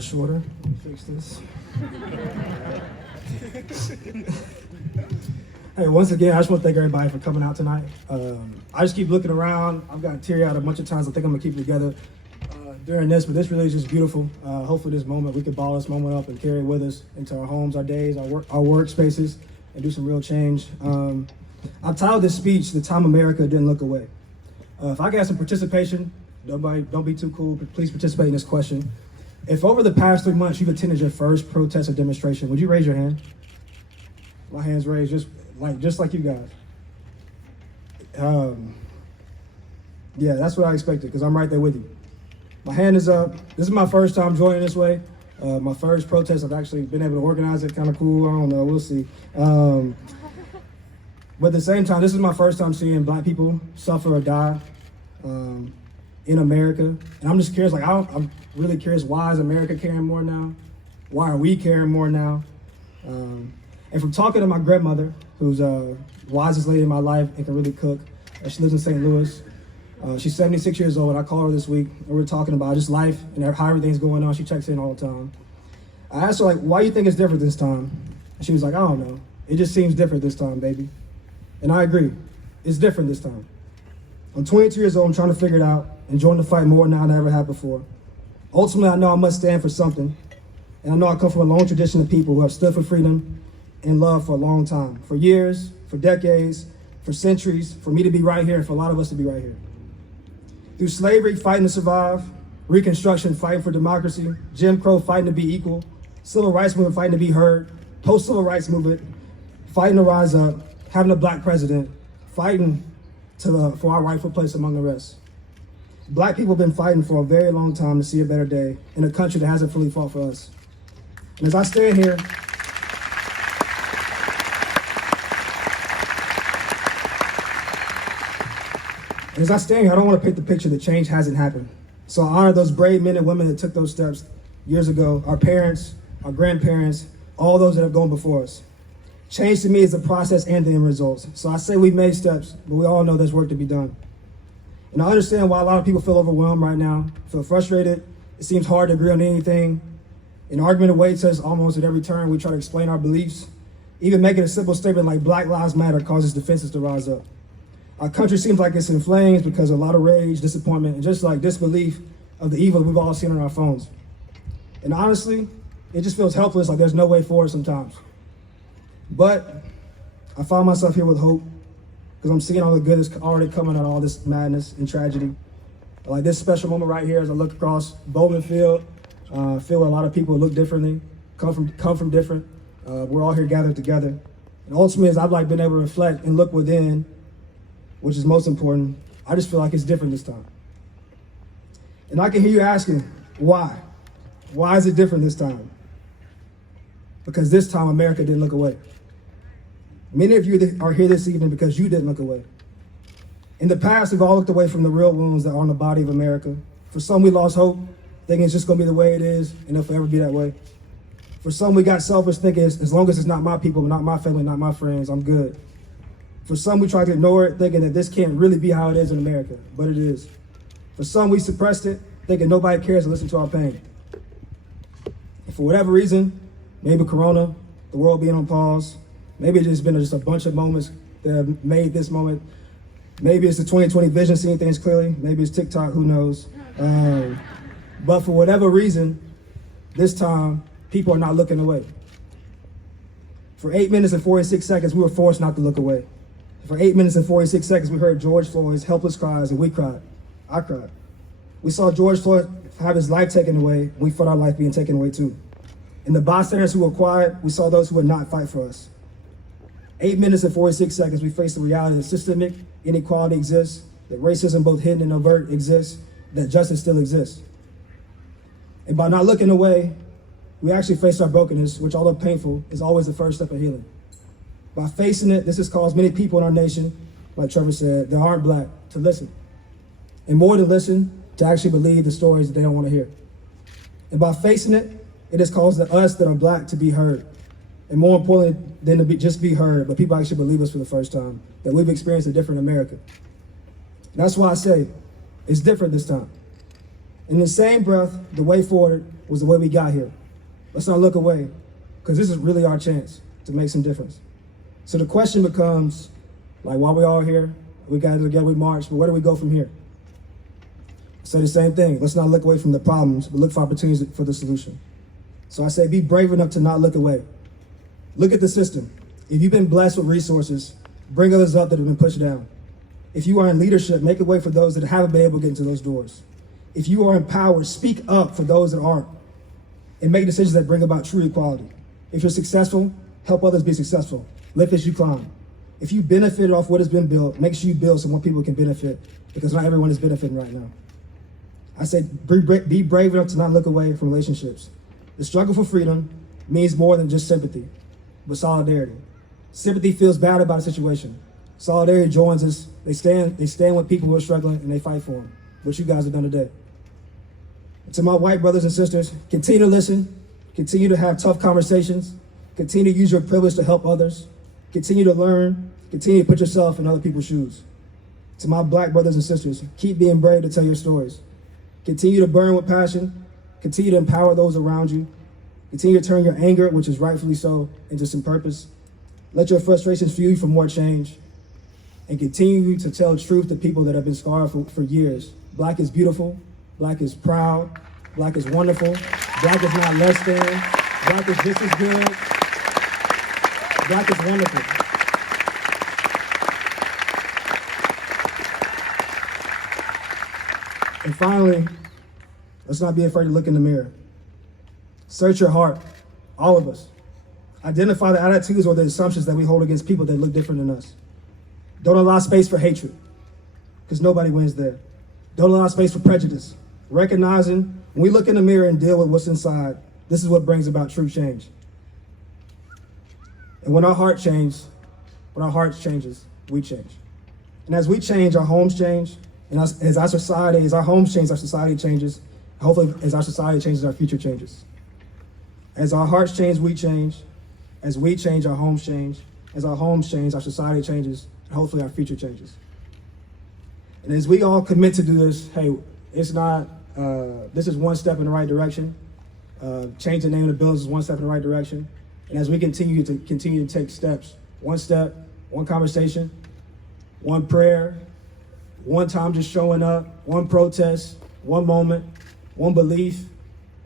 Shorter. Fix this. Hey, once again, I just want to thank everybody for coming out tonight. I just keep looking around. I've gotten teary-eyed a bunch of times. I think I'm gonna keep it together during this, but this really is just beautiful. Hopefully this moment, we can ball this moment up and carry it with us into our homes, our days, our workspaces, and do some real change. I've titled this speech, "The Time America Didn't Look Away." If I get some participation, don't be too cool, but please participate in this question. If over the past 3 months you've attended your first protest or demonstration, would you raise your hand? My hand's raised, just like you guys. Yeah, that's what I expected, because I'm right there with you. My hand is up. This is my first time joining this way. My first protest, I've actually been able to organize it, kind of cool, I don't know, we'll see. But at the same time, this is my first time seeing Black people suffer or die in America. And I'm just curious, I'm really curious, why is America caring more now? Why are we caring more now? And from talking to my grandmother, who's the wisest lady in my life and can really cook, she lives in St. Louis. She's 76 years old. I called her this week and we were talking about just life and how everything's going on. She checks in all the time. I asked her, why do you think it's different this time? And she was like, I don't know. It just seems different this time, baby. And I agree. It's different this time. I'm 22 years old. I'm trying to figure it out, enjoying the fight more now than I ever have before. Ultimately, I know I must stand for something. And I know I come from a long tradition of people who have stood for freedom and love for a long time. For years, for decades, for centuries, for me to be right here and for a lot of us to be right here. Through slavery, fighting to survive, Reconstruction, fighting for democracy, Jim Crow, fighting to be equal, Civil Rights Movement, fighting to be heard, Post-Civil Rights Movement, fighting to rise up, having a Black president, fighting for our rightful place among the rest. Black people have been fighting for a very long time to see a better day in a country that hasn't fully fought for us. And as I stand here, I don't want to paint the picture that change hasn't happened. So I honor those brave men and women that took those steps years ago, our parents, our grandparents, all those that have gone before us. Change to me is the process and the end results. So I say we've made steps, but we all know there's work to be done. And I understand why a lot of people feel overwhelmed right now, feel frustrated. It seems hard to agree on anything. An argument awaits us almost at every turn. We try to explain our beliefs. Even making a simple statement like Black Lives Matter causes defenses to rise up. Our country seems like it's in flames because of a lot of rage, disappointment, and just like disbelief of the evil we've all seen on our phones. And honestly, it just feels helpless, like there's no way forward sometimes. But I find myself here with hope because I'm seeing all the good that's already coming out of all this madness and tragedy. Like this special moment right here as I look across Bowman Field, feel a lot of people look differently, come from different. We're all here gathered together. And ultimately, as I've been able to reflect and look within, which is most important, I just feel like it's different this time. And I can hear you asking, why? Why is it different this time? Because this time America didn't look away. Many of you are here this evening because you didn't look away. In the past, we've all looked away from the real wounds that are on the body of America. For some, we lost hope, thinking it's just gonna be the way it is, and it'll forever be that way. For some, we got selfish, thinking as long as it's not my people, not my family, not my friends, I'm good. For some, we tried to ignore it, thinking that this can't really be how it is in America, but it is. For some, we suppressed it, thinking nobody cares to listen to our pain. And for whatever reason, maybe Corona, the world being on pause, maybe it's just been a bunch of moments that have made this moment. Maybe it's the 2020 vision, seeing things clearly. Maybe it's TikTok, who knows. But for whatever reason, this time, people are not looking away. For 8 minutes and 46 seconds, we were forced not to look away. For 8 minutes and 46 seconds, we heard George Floyd's helpless cries, and we cried. I cried. We saw George Floyd have his life taken away, and we felt our life being taken away too. And the bystanders who were quiet, we saw those who would not fight for us. 8 minutes and 46 seconds, we faced the reality that systemic inequality exists, that racism, both hidden and overt, exists, that justice still exists. And by not looking away, we actually faced our brokenness, which, although painful, is always the first step of healing. By facing it, this has caused many people in our nation, like Trevor said, that aren't Black, to listen. And more than listen, to actually believe the stories that they don't want to hear. And by facing it, it has caused us that are Black to be heard. And more importantly than to just be heard, but people actually believe us for the first time, that we've experienced a different America. And that's why I say it's different this time. In the same breath, the way forward was the way we got here. Let's not look away, because this is really our chance to make some difference. So the question becomes, like, while we're all here, we got together, we march, but where do we go from here? I say the same thing. Let's not look away from the problems, but look for opportunities for the solution. So I say, be brave enough to not look away. Look at the system. If you've been blessed with resources, bring others up that have been pushed down. If you are in leadership, make a way for those that haven't been able to get into those doors. If you are in power, speak up for those that aren't, and make decisions that bring about true equality. If you're successful, help others be successful. Lift as you climb. If you benefited off what has been built, make sure you build so more people can benefit, because not everyone is benefiting right now. I say, be brave enough to not look away from relationships. The struggle for freedom means more than just sympathy, but solidarity. Sympathy feels bad about a situation. Solidarity joins us. They stand with people who are struggling, and they fight for them, what you guys have done today. And to my white brothers and sisters, continue to listen, continue to have tough conversations, continue to use your privilege to help others, continue to learn, continue to put yourself in other people's shoes. To my black brothers and sisters, keep being brave to tell your stories. Continue to burn with passion, continue to empower those around you, continue to turn your anger, which is rightfully so, into some purpose. Let your frustrations fuel you for more change, and continue to tell truth to people that have been scarred for years. Black is beautiful, Black is proud, Black is wonderful, Black is not less than, Black is just as good, Black is wonderful. And finally, let's not be afraid to look in the mirror. Search your heart, all of us. Identify the attitudes or the assumptions that we hold against people that look different than us. Don't allow space for hatred, because nobody wins there. Don't allow space for prejudice. Recognizing when we look in the mirror and deal with what's inside, this is what brings about true change. And when our heart changes, we change. And as we change, our homes change. And as our homes change, our society changes. Hopefully, as our society changes, our future changes. As our hearts change, we change. As we change, our homes change. As our homes change, our society changes. And hopefully, our future changes. And as we all commit to do this, hey, it's not, this is one step in the right direction. Change the name of the buildings is one step in the right direction. And as we continue to take steps, one step, one conversation, one prayer, one time just showing up, one protest, one moment, one belief,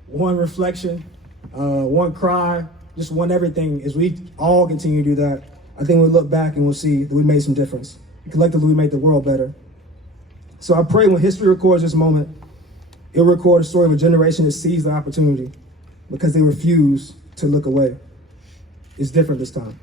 one reflection, one cry, just one everything. As we all continue to do that, I think we'll look back and we'll see that we made some difference. Collectively, we made the world better. So I pray when history records this moment, it'll record a story of a generation that seized the opportunity because they refuse to look away. It's different this time.